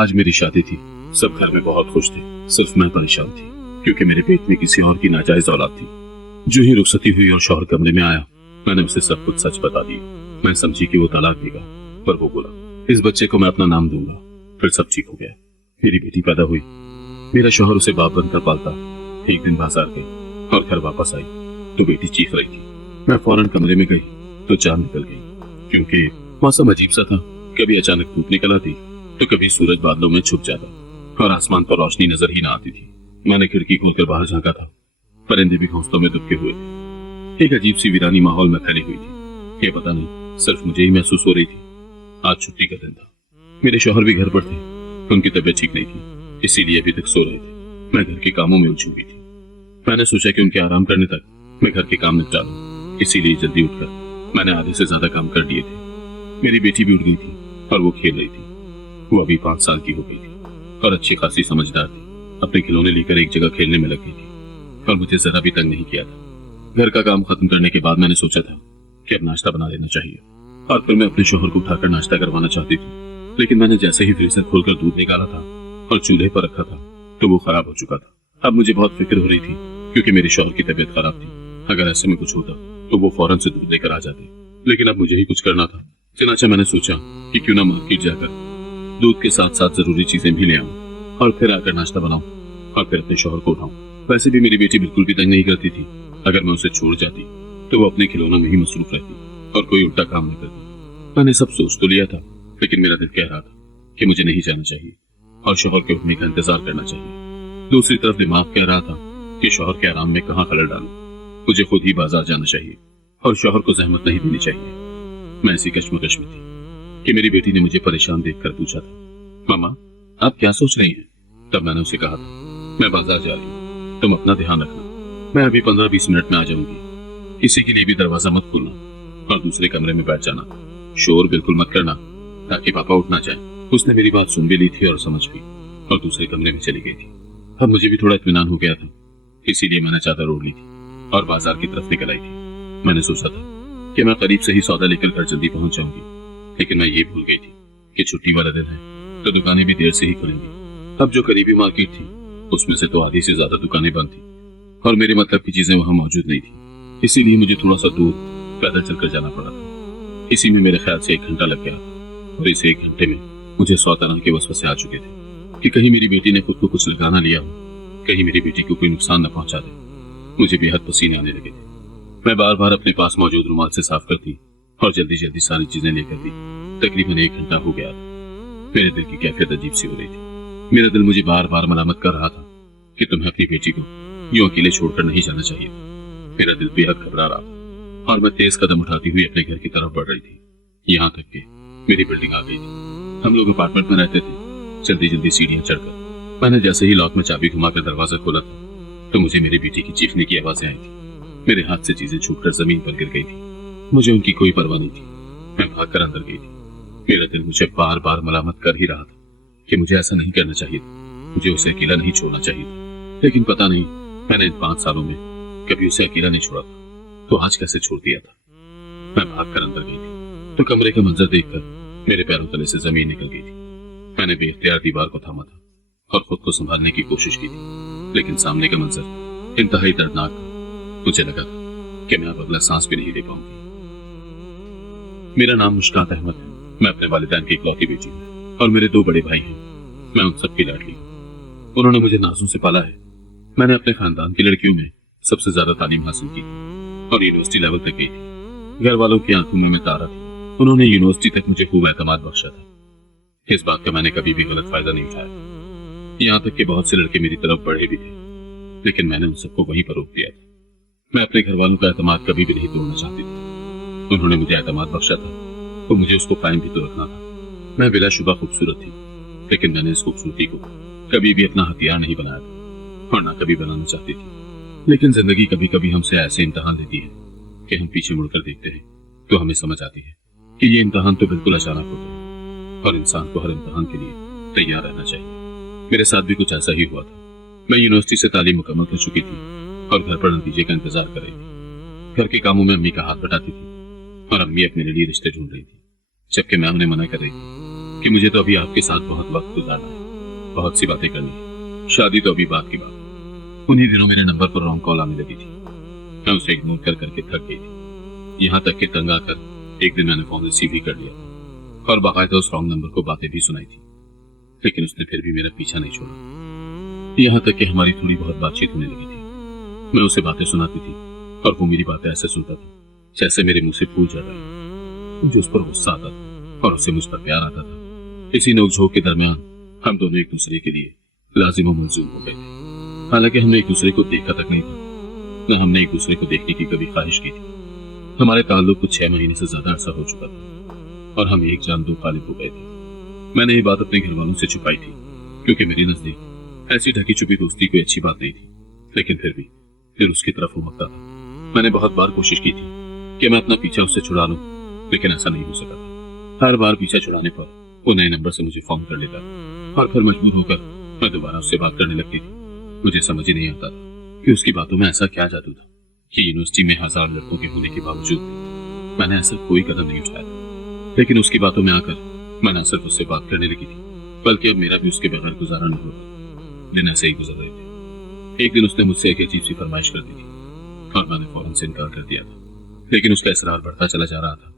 आज मेरी शादी थी। सब घर में बहुत खुश थे, सिर्फ मैं परेशान थी क्योंकि मेरे पेट में किसी और की नाजायज औलाद थी। जो ही रुखसती हुई और शौहर कमरे में आया, मैंने उसे सब कुछ सच बता दिया। मैं समझी कि वो तलाक देगा, पर वो बोला इस बच्चे को मैं अपना नाम दूंगा। फिर सब ठीक हो गया। मेरी बेटी पैदा हुई। मेरा शौहर उसे बाप बनकर पालता। एक दिन बाजार गई और घर वापस आई तो बेटी चीख रही थी। मैं फौरन कमरे में गई तो जान निकल गई, क्योंकि मौसम अजीब सा था। कभी अचानक धूप निकल आती तो कभी सूरज बादलों में छुप जाता और आसमान पर रोशनी नजर ही ना आती थी। मैंने खिड़की खोलकर बाहर झांका था। परिंदे भी घोंसलों में दुबके हुए थे। एक अजीब सी वीरानी माहौल में फैली हुई थी। ये पता नहीं सिर्फ मुझे ही महसूस हो रही थी। आज छुट्टी का दिन था। मेरे शौहर भी घर पर थे। उनकी तबीयत ठीक नहीं थी, इसीलिए अभी तक सो रहे थे। मैं घर के कामों में उलझी हुई थी। मैंने सोचा कि उनके आराम करने तक मैं घर के काम निपटा लूं, इसीलिए जल्दी उठकर मैंने आधे से ज्यादा काम कर दिए थे। मेरी बेटी भी उठ गई थी और वो खेल रही थी। वो अभी 5 साल की हो गई थी और अच्छी खासी समझदार थी। अपने खिलौने लेकर एक जगह खेलने में लग गई थी और मुझे जरा भी तंग नहीं किया था। घर का काम खत्म करने के बाद मैंने सोचा था कि अब नाश्ता बना लेना चाहिए और फिर मैं अपने शौहर को उठाकर नाश्ता करवाना चाहती थी। लेकिन मैंने जैसे ही फ्रीजर खोलकर दूध निकाला था और चूल्हे पर रखा था तो वो खराब हो चुका था। अब मुझे बहुत फिक्र हो रही थी क्योंकि मेरे शौहर की तबीयत खराब थी। अगर ऐसे में कुछ होता तो वो फौरन से दूध लेकर आ जाते, लेकिन अब मुझे ही कुछ करना था। चनाचा मैंने सोचा कि क्यों ना मार्केट जाकर दूध के साथ साथ जरूरी चीजें भी ले आऊं और फिर आकर नाश्ता बनाऊं और फिर अपने शौहर को उठाऊं। वैसे भी मेरी बेटी बिल्कुल भी तंग नहीं करती थी। अगर मैं उसे छोड़ जाती तो वो अपने खिलौनों में ही मसरूफ रहती और कोई उल्टा काम नहीं करती। मैंने सब सोच तो लिया था, लेकिन मेरा दिल कह रहा था कि मुझे नहीं जाना चाहिए और शौहर के उठने का इंतजार करना चाहिए। दूसरी तरफ दिमाग कह रहा था कि शौहर के आराम में कहाँ खलल डालूं। मुझे खुद ही बाजार जाना चाहिए और शौहर को जहमत नहीं देनी चाहिए। मैं ऐसी कश्मकश में थी कि मेरी बेटी ने मुझे परेशान देखकर पूछा था, मामा आप क्या सोच रही हैं? तब मैंने उसे कहा था मैं बाजार जा रही हूँ, तुम अपना ध्यान रखना। मैं अभी 15-20 मिनट में आ जाऊंगी। किसी के लिए भी दरवाजा मत खोलना और दूसरे कमरे में बैठ जाना। शोर बिल्कुल मत करना ताकि पापा उठ ना जाए। उसने मेरी बात सुन भी ली थी और समझ भी, और दूसरे कमरे में चली गई थी। अब मुझे भी थोड़ा इत्मीनान हो गया था, इसीलिए मैंने चादर ओढ़ ली थी और बाजार की तरफ निकल आई थी। मैंने सोचा था कि मैं करीब से ही सौदा लेकर घर जल्दी पहुंच जाऊंगी, लेकिन मैं ये भूल गई थी कि छुट्टी वाला दिन है तो दुकानें भी देर से ही खुलेंगी। अब जो करीबी मार्केट थी उसमें से तो आधी से ज्यादा दुकानें बंद थी और मेरे मतलब की चीजें वहां मौजूद नहीं थी। इसीलिए मुझे थोड़ा सा दूर पैदल चलकर जाना पड़ा था। इसी में मेरे ख्याल से 1 घंटा लग गया और इस 1 घंटे में मुझे 100 तरह के वसवसे आ चुके थे कि कहीं मेरी बेटी ने खुद को कुछ लगाना लिया हो, कहीं मेरी बेटी को कोई नुकसान न पहुंचा दे। मुझे बेहद पसीने आने लगे थे। मैं बार बार अपने पास मौजूद रुमाल से साफ करती और जल्दी जल्दी सारी चीजें लेकर दी। तकरीबन 1 घंटा हो गया था। मेरे दिल की कैफियत अजीब सी हो रही थी। मेरा दिल मुझे बार बार मलामत कर रहा था कि तुम्हें अपनी बेटी को यूं अकेले छोड़कर नहीं जाना चाहिए। मेरा दिल बेहद घबरा रहा था और मैं तेज कदम उठाती हुई अपने घर की तरफ बढ़ रही थी। यहाँ तक कि मेरी बिल्डिंग आ गई थी। हम लोग अपार्टमेंट में रहते थे। जल्दी जल्दी सीढ़ियां चढ़कर मैंने जैसे ही लॉक में चाबी घुमाकर दरवाजा खोला था तो मुझे मेरी बेटी की चीखने की आवाजें आई थी। मेरे हाथ से चीजें छूटकर जमीन पर गिर गई थी। मुझे उनकी कोई परवाह नहीं थी। मैं भागकर अंदर गई थी। मेरा दिल मुझे बार बार मलामत कर ही रहा था कि मुझे ऐसा नहीं करना चाहिए था। मुझे उसे अकेला नहीं छोड़ना चाहिए था। लेकिन पता नहीं मैंने इन 5 सालों में कभी उसे अकेला नहीं छोड़ा था, तो आज कैसे छोड़ दिया था। मैं भागकर अंदर गई थी तो कमरे का मंजर देखकर मेरे पैरों तले से जमीन निकल गई थी। मैंने बेइख्तियार दीवार को थामा था और खुद को संभालने की कोशिश की थी, लेकिन सामने का मंजर इंतहाई दर्दनाक था। मुझे लगा था कि मैं अब अगला सांस भी नहीं ले पाऊंगी। मेरा नाम मुश्कात अहमद है। मैं अपने वालिदैन की इकलौती बेटी हूँ और मेरे 2 बड़े भाई हैं। मैं उन सबकी लाडली हूँ। उन्होंने मुझे नाज़ों से पाला है। मैंने अपने खानदान की लड़कियों में सबसे ज्यादा तालीम हासिल की और यूनिवर्सिटी लेवल तक गई थी। घर वालों की आंखों में मैं तारा थी। उन्होंने यूनिवर्सिटी तक मुझे खूब एतमाद बख्शा था। इस बात का मैंने कभी भी गलत फायदा नहीं उठाया। यहाँ तक कि बहुत से लड़के मेरी तरफ बढ़े भी थे, लेकिन मैंने उन सबको वहीं पर रोक दिया था। मैं अपने घर वालों का एतमाद कभी भी नहीं तोड़ना चाहती थी। उन्होंने मुझे एतमाद बख्शा था तो मुझे उसको कायम भी तो रखना था। मैं बिलाशुबा खूबसूरत थी, लेकिन मैंने इस खूबसूरती को कभी भी अपना हथियार नहीं बनाया था और ना कभी बनाना चाहती थी। लेकिन जिंदगी कभी कभी हमसे ऐसे इम्तहान लेती है कि हम पीछे मुड़कर देखते हैं तो हमें समझ आती है कि ये इम्तहान तो बिल्कुल अचानक होता है और इंसान को हर इम्तहान के लिए तैयार रहना चाहिए। मेरे साथ भी कुछ ऐसा ही हुआ था। मैं यूनिवर्सिटी से तालीम मुकम्मल कर चुकी थी और घर पर नतीजे का इंतजार कर रही थी। घर के कामों में अम्मी का हाथ बटाती थी और अम्मी अपने लिए रिश्ते ढूंढ रही थी, जबकि मैं उन्हें मना कर रही थी। کہ مجھے تو ابھی آپ کے ساتھ بہت وقت گزارنا ہے، بہت سی باتیں کرنی ہے، شادی تو ابھی بات کی بات ہے۔ انہی دنوں میرے نمبر پر رانگ کال آنے لگی تھی، میں اسے اگنور کر کر کے تھک گئی تھی، یہاں تک کہ تنگ آ کر ایک دن میں نے فون ریسیو بھی کر لیا اور باقاعدہ اس رانگ نمبر کو باتیں بھی سنائی تھی، لیکن اس نے پھر بھی میرا پیچھا نہیں چھوڑا، یہاں تک کہ ہماری تھوڑی بہت بات چیت ہونے لگی تھی۔ میں اسے باتیں سناتی تھی اور وہ میری باتیں ایسے سنتا تھا جیسے میرے منہ سے پھول جاتا ہے، مجھے اس پر غصہ آتا تھا اور اسے مجھ پر پیار آتا تھا۔ اسی نوک جھوک کے درمیان ہم دونوں ایک دوسرے کے لیے لازم و ملزوم ہو گئے تھے، حالانکہ ہم نے ایک دوسرے کو دیکھا تک نہیں تھا، نہ ہم نے ایک دوسرے کو دیکھنے کی کبھی خواہش کی تھی۔ ہمارے تعلق کو 6 مہینے سے زیادہ عرصہ ہو چکا تھا اور ہم ایک جان دو قالب ہو گئے تھے۔ میں نے یہ بات اپنے گھر والوں سے چھپائی تھی کیونکہ میری نزدیک ایسی ڈھکی چھپی دوستی کوئی اچھی بات نہیں تھی، لیکن پھر اس کی طرف امکتا تھا۔ میں نے بہت بار کوشش کی تھی کہ میں اپنا پیچھا اس سے چھڑا لوں، لیکن ایسا نہیں ہو سکا تھا۔ ہر بار پیچھا چھڑانے پر وہ نئے نمبر سے مجھے فون کر لیتا اور پھر مجبور ہو کر میں دوبارہ اس سے بات کرنے لگتی تھی۔ مجھے سمجھ ہی نہیں آتا تھا کہ اس کی باتوں میں ایسا کیا جادو تھا کہ یونیورسٹی میں 1000 لڑکوں کے ہونے کے باوجود بھی میں نے ایسا کوئی قدم نہیں اٹھایا تھا، لیکن اس کی باتوں میں آ کر میں نہ صرف اس سے بات کرنے لگی تھی بلکہ اب میرا بھی اس کے بغیر گزارا نہیں ہوتا۔ دن ایسے ہی گزر رہے تھے۔ ایک دن اس نے مجھ سے ایک عجیب سی فرمائش کر دی تھی اور میں نے فوراً سے انکار کر دیا تھا، لیکن اس کا اصرار بڑھتا چلا جا رہا تھا۔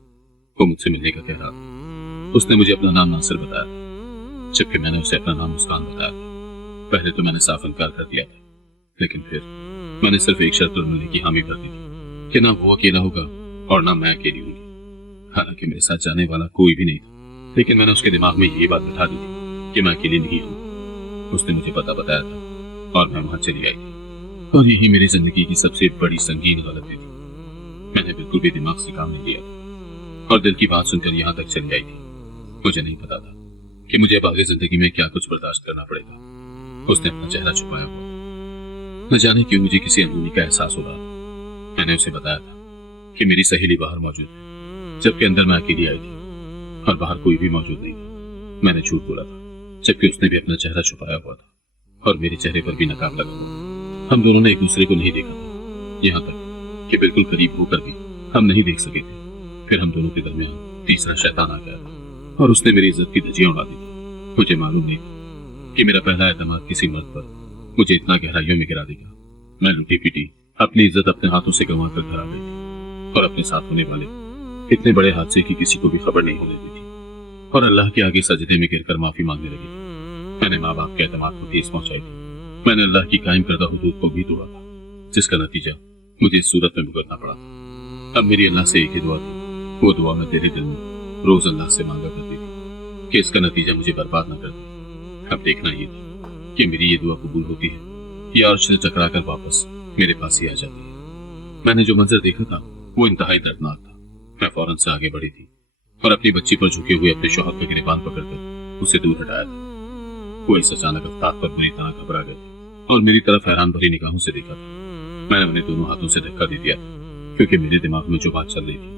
وہ مجھ سے ملنے کا کہہ رہا تھا۔ اس نے مجھے اپنا نام ناصر بتایا تھا، جبکہ میں نے اسے اپنا نام مسکان بتایا تھا۔ پہلے تو میں نے صاف انکار کر دیا تھا، لیکن پھر میں نے صرف ایک شرط پر ملنے کی حامی بھر دی تھی کہ نہ وہ اکیلا ہوگا اور نہ میں اکیلی ہوں گی۔ حالانکہ میرے ساتھ جانے والا کوئی بھی نہیں تھا، لیکن میں نے اس کے دماغ میں یہ بات بٹھا دی تھی کہ میں اکیلی نہیں ہوں۔ اس نے مجھے پتہ بتایا تھا اور میں وہاں چلی آئی تھی، اور یہی میری زندگی کی سب سے بڑی سنگین غلطی تھی۔ میں نے بالکل بھی دماغ سے کام نہیں لیا تھا اور دل کی بات سن کر یہاں تک چلی آئی تھی۔ مجھے نہیں پتا تھا کہ مجھے اب آگے زندگی میں کیا کچھ برداشت کرنا پڑے گا۔ اس نے اپنا چہرہ چھپایا ہوا تھا، نہ جانے کیوں مجھے کسی اندرونی کا احساس ہو رہا تھا۔ میں نے اسے بتایا تھا کہ میری سہیلی باہر موجود ہے، جبکہ اندر میں اکیلی آئی تھی اور باہر کوئی بھی موجود نہیں تھا۔ میں نے جھوٹ بولا تھا، جبکہ اس نے بھی اپنا چہرہ چھپایا ہوا تھا اور میرے چہرے پر بھی نقاب لگا ہوا تھا۔ ہم دونوں نے ایک دوسرے کو نہیں دیکھا تھا، یہاں تک کہ بالکل قریب ہو کر بھی ہم نہیں دیکھ سکے تھے۔ پھر ہم دونوں کے درمیان تیسرا شیطان آ گیا تھا اور اس نے میری عزت کی دھجیاں اڑا دی تھی۔ مجھے معلوم نہیں تھا کہ میرا پہلا اعتماد کسی مرد پر مجھے اتنا گہرائیوں میں گرا دے گا۔ میں لٹی پیٹی اپنی عزت اپنے ہاتھوں سے گنوا کر گھر آ گئی تھی اور اپنے ساتھ ہونے والے اتنے بڑے حادثے کی کسی کو بھی خبر نہیں ہونے دی تھی، اور اللہ کے آگے سجدے میں گر کر معافی مانگنے لگی تھی۔ میں نے ماں باپ کے اعتماد کو ٹھیس پہنچائی تھی، میں نے اللہ کی قائم کردہ حدود کو بھی توڑا تھا، جس کا نتیجہ مجھے اس صورت میں بھگتنا پڑا تھا۔ اب میری اللہ سے ایک ہی دعا تھی، وہ دعا میں تیرے دل میں روز اللہ سے مانگا کرتی تھی کہ اس کا نتیجہ مجھے برباد نہ کر دے۔ اب دیکھنا یہ تھا کہ میری یہ دعا قبول ہوتی ہے یا عرش سے ٹکرا کر واپس میرے پاس ہی آ جاتی ہے۔ میں نے جو منظر دیکھا تھا وہ انتہائی دردناک تھا۔ میں فوراً سے آگے بڑھی تھی اور اپنی بچی پر جھکے ہوئے اپنے شوہر کا گریبان پکڑ کر اسے دور ہٹایا تھا۔ وہ اس اچانک افطار پر بری طرح گھبرا گئے اور میری طرف حیران بھری نگاہوں سے دیکھا تھا۔ میں نے انہیں دونوں ہاتھوں سے دھکا دے دیا تھا کیونکہ میرے دماغ میں جو بات چل رہی تھی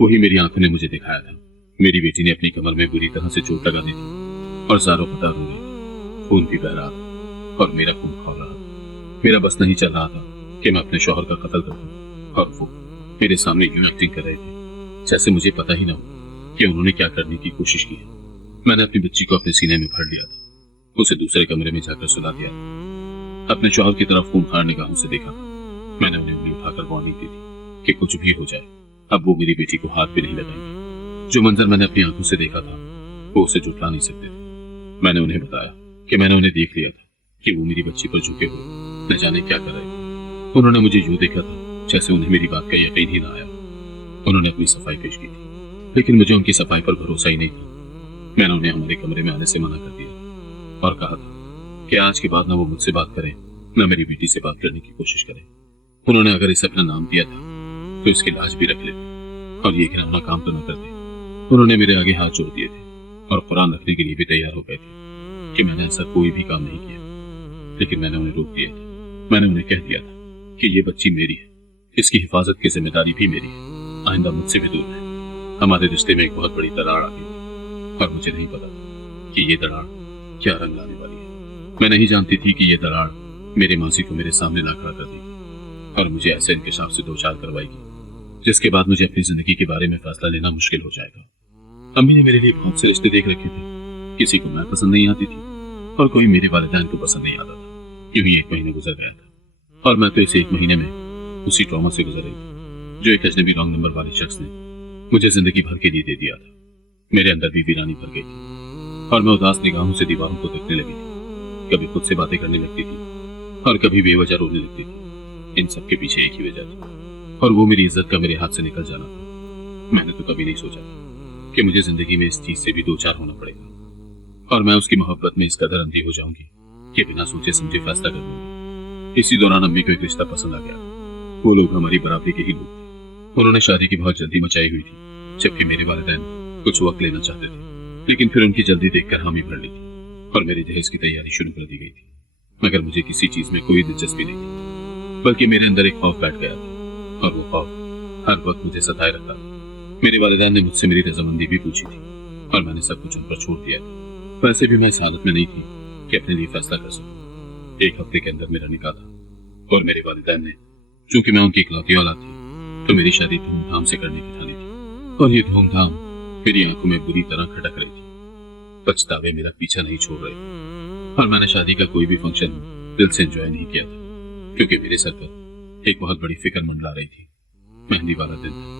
وہی میری آنکھوں نے مجھے دکھایا تھا۔ میری بیٹی نے اپنی کمر میں بری طرح سے چوٹ لگا دی تھی اور زاروں قطار ہو گئی تھی، خون بھی بہ رہا تھا اور میرا خون کھول رہا تھا۔ میرا بس نہیں چل رہا تھا کہ میں اپنے شوہر کا قتل کر دوں، اور وہ میرے سامنے یوں ایکٹنگ کر رہے تھے جیسے مجھے پتہ ہی نہ ہو کہ انہوں نے کیا کرنے کی کوشش کی ہے۔ میں نے اپنی بچی کو اپنے سینے میں بھر لیا تھا، اسے دوسرے کمرے میں جا کر سلا دیا۔ اپنے شوہر کی طرف خونخوار نگاہوں سے دیکھا۔ میں نے انہیں انگلی اٹھا کر وارننگ دی تھی کہ کچھ بھی ہو جائے اب وہ میری بیٹی کو ہاتھ بھی نہیں لگائیں گے۔ جو منظر میں نے اپنی آنکھوں سے دیکھا تھا وہ اسے جھٹلا نہیں سکتے تھے۔ میں نے انہیں بتایا کہ میں نے انہیں دیکھ لیا تھا کہ وہ میری بچی پر جھکے ہوئے نہ جانے کیا کر رہے تھے۔ انہوں نے مجھے یوں دیکھا تھا جیسے انہیں میری بات کا یقین ہی نہ آیا۔ انہوں نے اپنی صفائی پیش کی تھی لیکن مجھے ان کی صفائی پر بھروسہ ہی نہیں تھا۔ میں نے انہیں ہمارے کمرے میں آنے سے منع کر دیا اور کہا تھا کہ آج کے بعد نہ وہ مجھ سے بات کریں نہ میری بیٹی سے بات کرنے کی کوشش کریں۔ انہوں نے اگر اسے اپنا نام دیا تھا تو اس کی لاج بھی رکھ لیتے اور یہ گھناؤنا کام تو نہ کرتے۔ انہوں نے میرے آگے ہاتھ جوڑ دیے تھے اور قرآن رکھنے کے لیے بھی تیار ہو گئے تھے کہ میں نے ایسا کوئی بھی کام نہیں کیا، لیکن میں نے انہیں روک دیا تھا۔ میں نے انہیں کہہ دیا تھا کہ یہ بچی میری ہے، اس کی حفاظت کی ذمہ داری بھی میری ہے، آئندہ مجھ سے بھی دور ہے۔ ہمارے رشتے میں ایک بہت بڑی دراڑ آ گئی تھی اور مجھے نہیں پتا کہ یہ دراڑ کیا رنگ لانے والی ہے۔ میں نہیں جانتی تھی کہ یہ دراڑ میرے ماضی کو میرے سامنے لا کھڑا کر دے گی اور مجھے ایسے انکشاف سے دوچار کروائے گی جس کے بعد مجھے اپنی زندگی کے بارے میں فیصلہ لینا مشکل ہو جائے گا۔ امی نے میرے لیے بہت سے رشتے دیکھ رکھے تھے किसी को मैं पसंद नहीं आती थी और कोई मेरे वालिदैन को पसंद नहीं आता था। यूं ही 1 महीना गुजर गया था और मैं तो इस 1 महीने में उसी ट्रॉमा से गुजर रही थी जो एक अजनबी रॉन्ग नंबर वाले शख्स ने मुझे जिंदगी भर के लिए दे दिया था। मेरे अंदर भी वीरानी भर गई थी और मैं उदास निगाहों से दीवारों को देखने लगी थी। कभी खुद से बातें करने लगती थी और कभी बेवजह रोने लगती थी। इन सब के पीछे एक ही वजह थी और वो मेरी इज्जत का मेरे हाथ से निकल जाना था। मैंने तो कभी नहीं सोचा कि मुझे जिंदगी में इस चीज से भी दो चार होना पड़ेगा और मैं उसकी मोहब्बत में इस कदर अंधी हो जाऊंगी कि बिना सोचे समझे फैसला कर लूंगी। इसी दौरान अम्मी को एक रिश्ता पसंद आ गया। वो लोग हमारी बराबरी के ही लोग थे। उन्होंने शादी की बहुत जल्दी मचाई हुई थी, जबकि मेरे वालिदैन कुछ वक्त लेना चाहते थे, लेकिन फिर उनकी जल्दी देखकर हामी भर ली थी और मेरे जहेज की तैयारी शुरू कर दी गई थी। मगर मुझे किसी चीज में कोई दिलचस्पी नहीं थी, बल्कि मेरे अंदर एक खौफ बैठ गया था और वो खौफ हर वक्त मुझे सताए रखता था। मेरे वालिदैन ने मुझसे मेरी रजामंदी भी पूछी थी और मैंने सब कुछ उन पर छोड़ दिया था। वैसे भी मैं इस हालत में नहीं थी कि अपने लिए फैसला कर सकूं। 1 हफ्ते के अंदर मेरा निकाह था और मेरे वालिदैन ने, चूंकि मैं उनकी इकलौती औलाद थी, तो मेरी शादी धूमधाम से करने की ठानी थी और ये धूमधाम मेरी आंखों में बुरी तरह खटक रही थी। पछतावे मेरा पीछा नहीं छोड़ रहे और मैंने शादी का कोई भी फंक्शन दिल से एंजॉय नहीं किया था, क्योंकि मेरे सर पर एक बहुत बड़ी फिक्र मंडरा रही थी। मेहंदी वाला दिन था।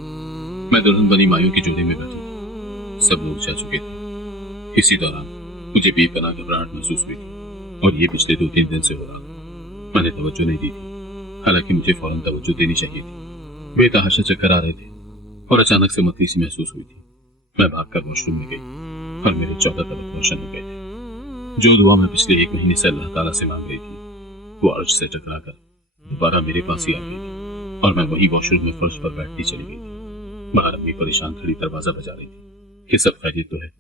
मैं दुल्हन बनी मायूं की जोड़ी में बैठी थी। सब लोग जा चुके थे। इसी दौरान मुझे बेपनाह घबराहट महसूस हुई थी और ये पिछले 2-3 दिन से हो रहा था। मैंने तवज्जो नहीं दी थी, हालांकि मुझे फौरन तवज्जो देनी चाहिए थी। बेतहाशा चक्कर आ रहे थे और अचानक से मतली सी महसूस हुई थी। मैं भागकर वॉशरूम में गई और मेरे 14 तलक रोशन हो गए थे। जो दुआ मैं पिछले 1 महीने से अल्लाह ताला से मांग रही थी, वो अर्श से टकराकर दोबारा मेरे पास ही आ गई थी और मैं वही वॉशरूम में फर्श पर बैठती चली गई थी। बाहर अम्मी परेशान खड़ी दरवाजा बजा रही थी कि सब खैरियत तो है।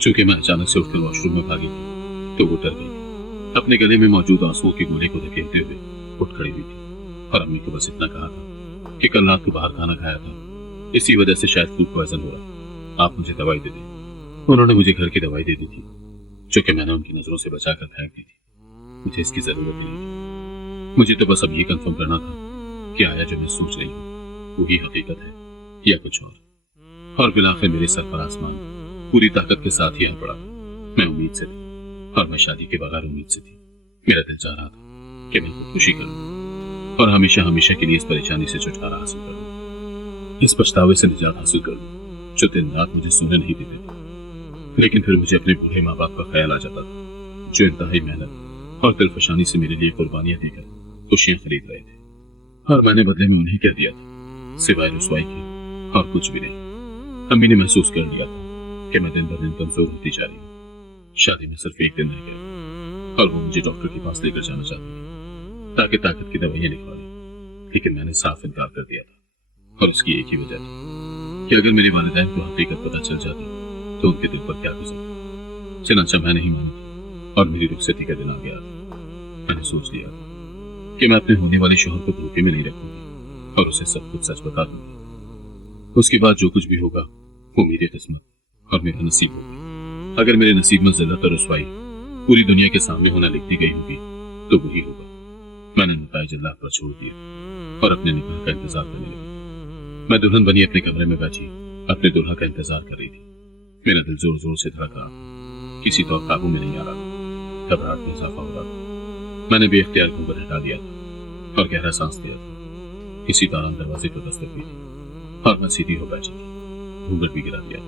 चूंकि मैं अचानक से उठकर वॉशरूम में भागी थी, तो वो डर गई थी। अपने गले में मौजूद आंसुओं के गोले को धकेलते हुए उठ खड़ी हुई थी और अम्मी को बस इतना कहा था कि कल रात को बाहर खाना खाया था, इसी वजह से शायद फूड पॉइजन हो रहा, आप मुझे दवाई दे दें। उन्होंने मुझे घर की दवाई दे दी थी, जो कि मैंने उनकी नजरों से बचाकर फेंक दी थी। मुझे इसकी जरूरत नहीं थी। मुझे तो बस अब ये कंफर्म करना था कि आया जो मैं सोच रही हूँ वही हकीकत है या कुछ और बिलाखिर मेरे सर पर आसमान पूरी ताकत के साथ ही आ पड़ा। मैं उम्मीद से थी और मैं शादी के बगैर उम्मीद से थी। मेरा दिल चाह रहा था कि मैं खुदकुशी करूं और हमेशा हमेशा के लिए इस परेशानी से छुटकारा हासिल करूं, इस पछतावे से निजात हासिल करूं जो दिन रात मुझे सोने नहीं देते थे। लेकिन फिर मुझे अपने बूढ़े माँ बाप का ख्याल आ जाता था, जो इंतहाई मेहनत और दिलफशानी से मेरे लिए कुर्बानियां देकर खुशियां खरीद रहे थे और मैंने बदले में उन्हें कह दिया था, सिवाय रुसवाई के और कुछ भी नहीं। अम्मी ने महसूस कर लिया था कि मैं दिन ब दिन कमजोर होती जा रही हूँ। शादी में सिर्फ 1 दिन रह गया और वो मुझे डॉक्टर के पास लेकर जाना चाहती थी ताकि ताकत की दवाइयां लिखवा दे, लेकिन मैंने साफ इनकार कर दिया था और उसकी एक ही वजह थी कि अगर मेरे वालिदैन को हकीकत पता चल जाती तो उनके दिल पर क्या गुजरता। चनाचा मैं नहीं मानी और मेरी रुखसती का दिन आ गया। मैंने सोच लिया कि मैं अपने होने वाले शौहर को धोखे में नहीं रखूंगी और उसे सब कुछ सच बता दूंगी। उसके बाद जो कुछ भी होगा वो मेरी किस्मत और मेरा नसीब होगा। अगर मेरे नसीब में जिल्लत और रुसवाई पूरी दुनिया के सामने होना लिखती गई होगी तो वही होगा। मैंने नताइज अल्लाह पर छोड़ दिया और अपने निकाह का इंतजार करने लगी। मैं दुल्हन बनी अपने कमरे में बैठी अपने दुल्हा का इंतजार कर रही थी। मेरा दिल जोर जोर से धड़क रहा, किसी तौर काबू में नहीं आ रहा। घबराहट में इजाफा हो रहा था। मैंने बेख्तियार घूंघट हटा दिया था और गहरा सांस लिया था। इसी दौरान दरवाजे पर दस्तक हुई थी और मैं सीधी हो बैठी थी। घूंघट भी गिरा दिया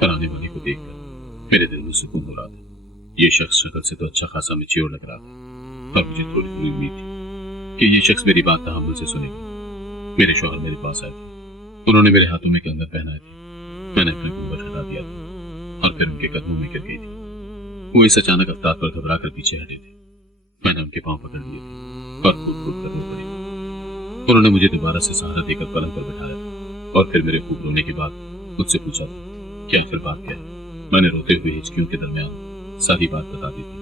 और आने वाले को देखकर मेरे दिल में सुकून हो रहा था। ये शख्स शक्ल से तो अच्छा खासा मैच्योर लग रहा था और मुझे थोड़ी थोड़ी उम्मीद थी कि ये शख्स मेरी बात तहम्मुल से सुनेगा। मेरे शौहर मेरे पास आए थे। उन्होंने मेरे हाथों में कंगन पहनाए थे। मैंने अपना घूंघट हटा दिया था और फिर उनके कदमों में गिर गई थी। वो इस अचानक अवतार पर घबरा कर पीछे हटे थे। मैंने उनके पांव पकड़ लिए थे और कूद कूद कर रो पड़ी। उन्होंने मुझे दोबारा से सहारा देकर पलंग पर बिठाया और फिर मेरे खूब रोने के बाद मुझसे पूछा था कि आखिर बात क्या है। मैंने रोते हुए हिचकियों के दरमियान सारी बात बता दी थी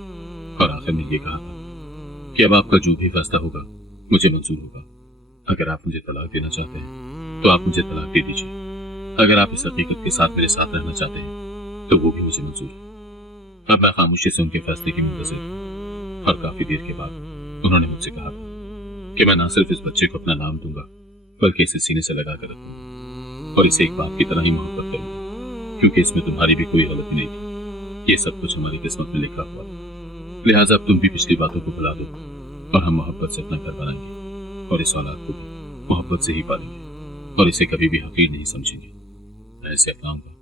और आखिर में ये कहा था कि अब आपका जो भी फैसला होगा मुझे मंजूर होगा। अगर आप मुझे तलाक देना चाहते हैं तो आप मुझे तलाक दे दीजिए। अगर आप इस हकीकत के साथ मेरे साथ रहना चाहते हैं तो वो भी मुझे मंजूर है। अब मैं खामोशी से उनके फैसले की मुंतज़िर और काफी देर के बाद उन्होंने मुझसे कहा कि मैं ना सिर्फ इस बच्चे को अपना नाम दूंगा बल्कि इसे सीने से लगा कर रखूंगा और इसे एक बाप की तरह ही मोहब्बत करूंगा, क्योंकि इसमें तुम्हारी भी कोई गलती नहीं थी। ये सब कुछ हमारी किस्मत में लिखा हुआ है। लिहाजा अब तुम भी पिछली बातों को भुला दो और हम मोहब्बत से अपना घर बनाएंगे और इस औलाद को भी मोहब्बत से ही पालेंगे और इसे कभी भी हकीर नहीं समझेंगे। मैं इसे अपनाऊंगा,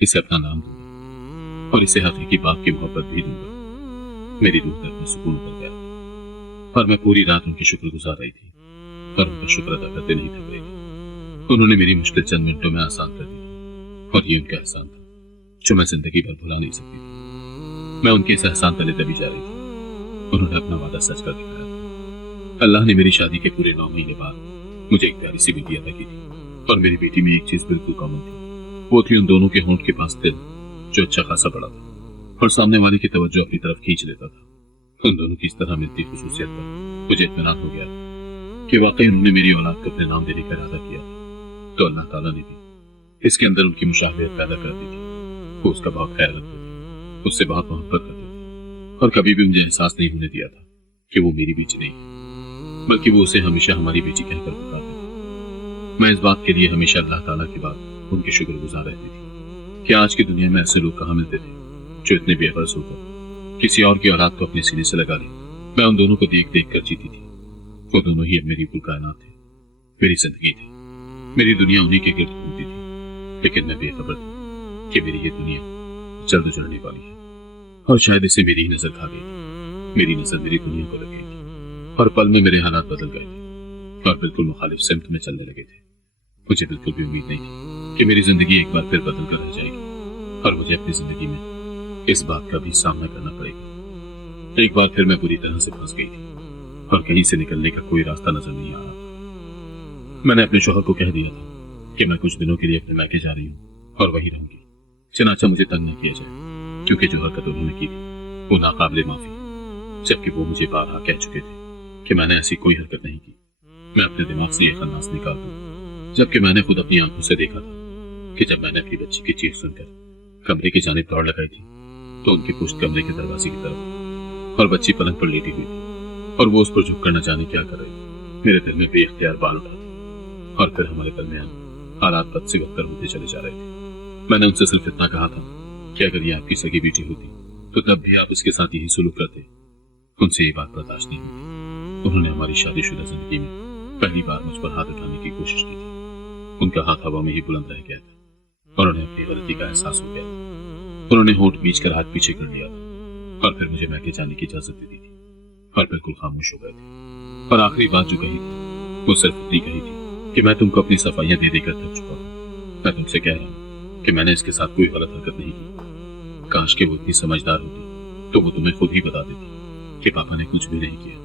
इसे अपना नाम दूंगा और इसे हकीकी बाप की मोहब्बत भी दूंगा। मेरी रूह दर्द में सुकून कर गया और मैं पूरी रात उनकी शुक्र गुजार रही थी और उनका शुक्र अदा करते नहीं थक रही थी। उन्होंने मेरी मुश्किल चंद मिनटों में आसान कर दी और ये उनका एहसान था जो मैं जिंदगी भर भुला नहीं सकती थी। मैं उनके इस एहसान तले तभी जा रही थी। उन्होंने अपना वादा सच कर दिखाया था। अल्लाह ने मेरी शादी के पूरे 9 महीने बाद मुझे एक प्यारी सी बेटी अदा की थी और मेरी बेटी में एक चीज बिल्कुल कॉमन थी। वो थी उन दोनों के होंठ के पास दिल जो अच्छा खासा बड़ा था और सामने वाले की तवज्जो अपनी तरफ खींच लेता था। उन दोनों की इस तरह मिलती खुसूसियत पर मुझे इत्मीनान हो गया कि वाकई उन्होंने मेरी औलाद को अपने नाम देने का इरादा किया था। तो अल्लाह ताला ने भी इसके अंदर उनकी मुशाहबत पैदा कर दी थी। वो उसका बहुत ख्याल रखते थे, उससे बहुत मोहब्बत करते थे और कभी भी मुझे एहसास नहीं होने दिया था कि वो मेरी बेटी नहीं, बल्कि वो उसे हमेशा हमारी बेटी कहकर पुकारते थे। मैं इस बात के लिए हमेशा अल्लाह ताला के बाद उनके शुक्रगुजार रहती थी कि आज की दुनिया में ऐसे लोग कहाँ मिलते थे जो इतने बेबस होकर किसी और की औलाद को अपने सीने से लगा ले। मैं उन दोनों को देख देख कर जीती थी। वो दोनों ही अब मेरी कुल कायनात थे, मेरी जिंदगी थी, मेरी दुनिया उन्हीं के गिर्द घूमती थी। लेकिन मैं बेखबर थी कि मेरी ये दुनिया जल्द उजड़ने वाली है और शायद इसे मेरी ही नजर खा गई थी। मेरी नजर मेरी दुनिया को लग गई थी और पल में मेरे हालात बदल गए थे और बिल्कुल मुखालिफ सिमत में चलने लगे थे। मुझे बिल्कुल भी उम्मीद नहीं थी कि मेरी जिंदगी एक बार फिर बदल कर रह जाएगी और मुझे अपनी जिंदगी में इस बात का भी सामना करना पड़ेगा। एक बार फिर मैं बुरी तरह से फंस गई थी और कहीं से निकलने का कोई रास्ता नजर नहीं आ रहा था। मैंने अपने शौहर को कह दिया था कि मैं कुछ दिनों के लिए अपने मैके जा रही हूँ और वहीं रहूंगी, चनाचा मुझे तंग न किया जाए, क्योंकि जो हरकत उन्होंने की थी वो नाकाबिले माफी, जबकि वो मुझे बारहा कह चुके थे कि मैंने ऐसी कोई हरकत नहीं की। मैं अपने दिमाग से ये खन्नास निकाल दूं, जबकि मैंने खुद अपनी आंखों से देखा था कि जब मैंने अपनी बच्ची की चीख सुनकर कमरे की जानिब दौड़ लगाई थी तो उनकी पुश्त कमरे के दरवाजे की तरफ और बच्ची पलंग पर लेटी हुई थी और वो उस पर झुक कर न जाने क्या कर रही। मेरे दिल में बेख्तियार बाल उठा था और फिर हमारे दरमियान हालात बद से बदतर होते चले जा रहे थे। मैंने उनसे सिर्फ इतना कहा था कि अगर ये आपकी सगी बेटी होती तो तब भी आप इसके साथ यही सुलूक करते। उनसे ये बात बर्दाश्त नहीं हुई। उन्होंने हमारी शादीशुदा जिंदगी में पहली बार मुझ पर हाथ उठाने की कोशिश की थी। उनका हाथ हवा में ही बुलंद रह गया था और उन्हें अपनी गलती का एहसास हो गया था। उन्होंने होंठ बीच कर हाथ पीछे कर लिया था और फिर मुझे मैके जाने की इजाजत दे दी थी और बिल्कुल खामोश हो गए थे। और आखिरी बात जो कही थी वो सिर्फ इतनी कही थी कि मैं तुमको अपनी सफाइयां दे देकर थक चुका हूं। मैं तुमसे कह रहा हूं कि मैंने इसके साथ कोई गलत हरकत नहीं की। काश के वो इतनी समझदार होती तो वो तुम्हें खुद ही बता देती कि पापा ने कुछ भी नहीं किया,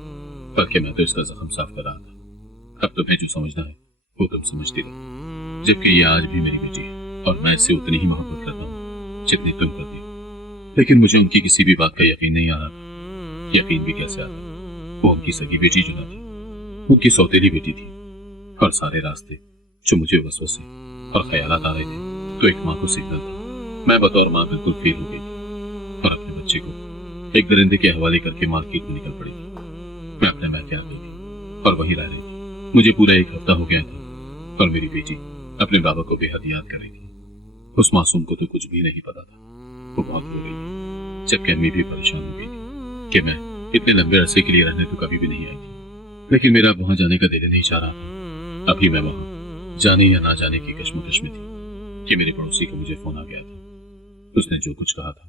बल्कि मैं तो इसका जख्म साफ कर रहा था। अब तुम्हें जो समझना है वो तुम समझती रहो, जबकि ये आज भी मेरी बेटी है और मैं इससे उतनी ही मोहब्बत करता हूँ जितनी तुम करती हो। लेकिन मुझे उनकी किसी भी बात का यकीन नहीं आ रहा था। यकीन भी कैसे आता, वो उनकी सगी बेटी जो न थी, उनकी सौतेली बेटी थी और सारे रास्ते जो मुझे वसवसे और ख्यालात आ रहे थे तो एक माँ को सिग्नल था। मैं बतौर माँ बिल्कुल फेल हो गई थी और अपने बच्चे को एक दरिंदे के हवाले करके मार्केट में निकल पड़ी थी। मैं अपने मैके आ गई थी और वहीं रह रही थी। मुझे पूरा 1 हफ्ता हो गया था और मेरी बेटी अपने बाबा को बेहद याद कर रही थी। उस मासूम को तो कुछ भी नहीं पता था। वो बहुत रो रही थी, जबकि अम्मी भी परेशान हो गई थी कि मैं इतने लंबे अरसे के लिए रहने तो कभी भी नहीं आई थी। लेकिन मेरा वहां जाने का दिल नहीं चाह रहा था। अभी मैं वहां जाने या ना जाने की कश्मकश में थी कि मेरे पड़ोसी को मुझे फोन आ गया था। उसने जो कुछ कहा था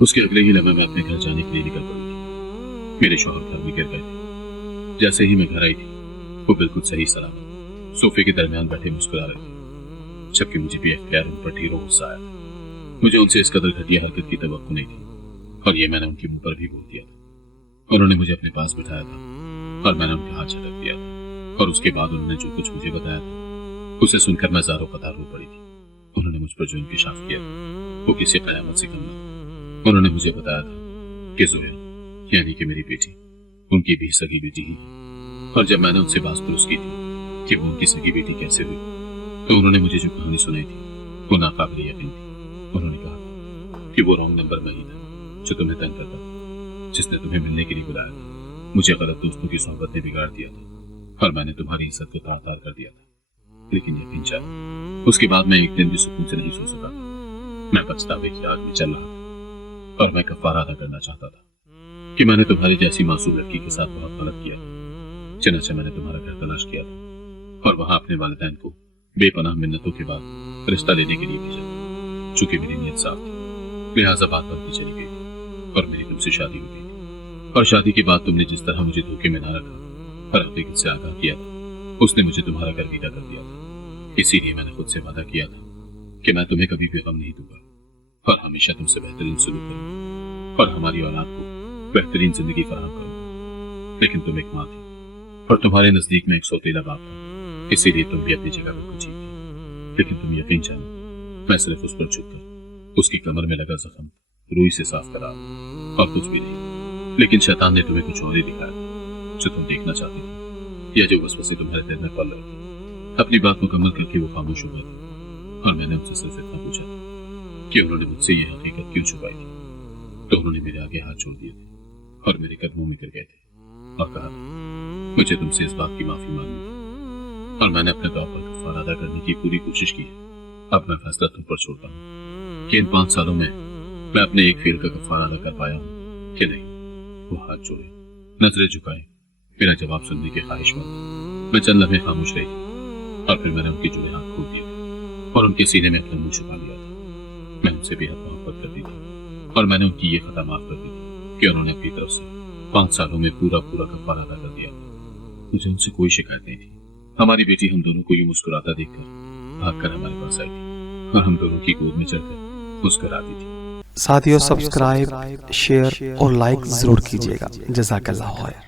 उसके अगले ही लम्हे मैं अपने घर जाने के लिए निकल पड़ी थी। मेरे शौहर घर में गिर गए थे। जैसे ही मैं घर आई थी वो बिल्कुल सही सलामत सोफे के दरमियान बैठे मुस्कुरा रहे थे, जबकि मुझे भी अख्तियार उन पर ढेरों गुस्सा आया था। मुझे उनसे इस कदर घटिया हरकत की तवक्को नहीं थी और ये मैंने उनके मुंह पर भी बोल दिया था। उन्होंने मुझे अपने पास बिठाया था और मैंने उनके हाथ झटक दिया था और उसके बाद उन्होंने जो कुछ मुझे बताया था उसे सुनकर मैं ज़ारो कतार रो पड़ी थी। उन्होंने मुझ पर जो इंकिशाफ किया था वो किसी कयामत से कम न। उन्होंने मुझे बताया था कि ज़ोया यानी कि मेरी बेटी उनकी भी सगी बेटी ही, और जब मैंने उनसे बात पुरुष की थी कि वो उनकी सगी बेटी कैसे हुई तो उन्होंने मुझे जो कहानी सुनाई थी वो नाकाबिल यकीन थी। उन्होंने कहा कि वो रॉन्ग नंबर में ही था जो तुम्हें तंग करता था, जिसने तुम्हें मिलने के लिए बुलाया था। मुझे गलत दोस्तों की सोहबत ने बिगाड़ दिया था और मैंने तुम्हारी इज्जत को तार तार कर दिया था। लेकिन यकीन चाहे उसके बाद मैं एक दिन भी सुकून से नहीं सो सका। मैं पछतावे की आग में चल रहा था और मैं कफ़ारा अदा करना चाहता था कि मैंने तुम्हारी जैसी मासूम लड़की के साथ बहुत गलत किया। चनाचा मैंने तुम्हारा घर तलाश किया था और वहां अपने वालिदैन को बेपनाह मिन्नतों के बाद रिश्ता लेने के लिए भेजा। चूंकि मेरी नीयत साफ थी, लिहाजा बात बनती चली गई और मेरी तुमसे शादी हो गई थी। और शादी के बाद तुमने जिस तरह मुझे धोखे में ना रखा और हकीकत से आगाह किया था, उसने मुझे तुम्हारा घर विदा कर दिया था। इसीलिए मैंने खुद से वादा किया था कि मैं तुम्हें कभी भी गम नहीं दूंगा और हमेशा तुमसे बेहतरीन सलूक करूंगा और हमारी औलाद को बेहतरीन जिंदगी फराहम करूंगा। लेकिन तुम एक माँ थी और तुम्हारे नजदीक में एक सौतेला बाप था, इसीलिए तुम भी अपनी जगह पर कुछ थी। लेकिन तुम यकीन जानो, मैं सिर्फ उस पर झुककर उसकी कमर में लगा जख्म रुई से साफ करा और कुछ भी नहीं। लेकिन शैतान ने तुम्हें कुछ और ही दिखाया जो तुम देखना चाहती थी, या जो वसवसे तुम्हारे दिल में पल रहे थे। अपनी बात मुकम्मल करके वो खामोश हो गए थे और मैंने उनसे सिर्फ इतना पूछा कि उन्होंने मुझसे ये हकीकत क्यों छुपाई थी। तो उन्होंने मेरे आगे हाथ छोड़ दिए थे और मेरे कदमों में गिर गए थे और कहा मुझे तुमसे इस बात की माफी मांगनी थी और मैंने अपने तौर पर कफ़ारा अदा करने की पूरी कोशिश की है। अब मैं फैसला तुम पर छोड़ता हूँ कि इन 5 सालों में मैं अपने एक फेल का कफ़ारा अदा कर पाया हूँ कि नहीं। वो हाथ जोड़े, नजरें झुकाए, मेरा जवाब सुनने के ख्वाहिशमंद। मैं चंद लम्हे खामोश रही और फिर मैंने उनके जुड़े हाथ खोल दिए और उनके सीने में अपना मुंह छुपा लिया था। मैं उनसे बेहद मोहब्बत करती थी और मैंने उनकी ये खता माफ कर दी थी कि उन्होंने अपनी तरफ से 5 सालों में पूरा कफ़ारा अदा कर दिया था। मुझे उनसे कोई शिकायत नहीं थी। हमारी बेटी हम दोनों को यूं मुस्कुराता देखकर भागकर हमारे पास आई थी और हम दोनों की गोद में चढ़कर मुस्कुराती थी। साथियों, सब्सक्राइब, शेयर और लाइक जरूर कीजिएगा। जज़ाकल्लाह खैर।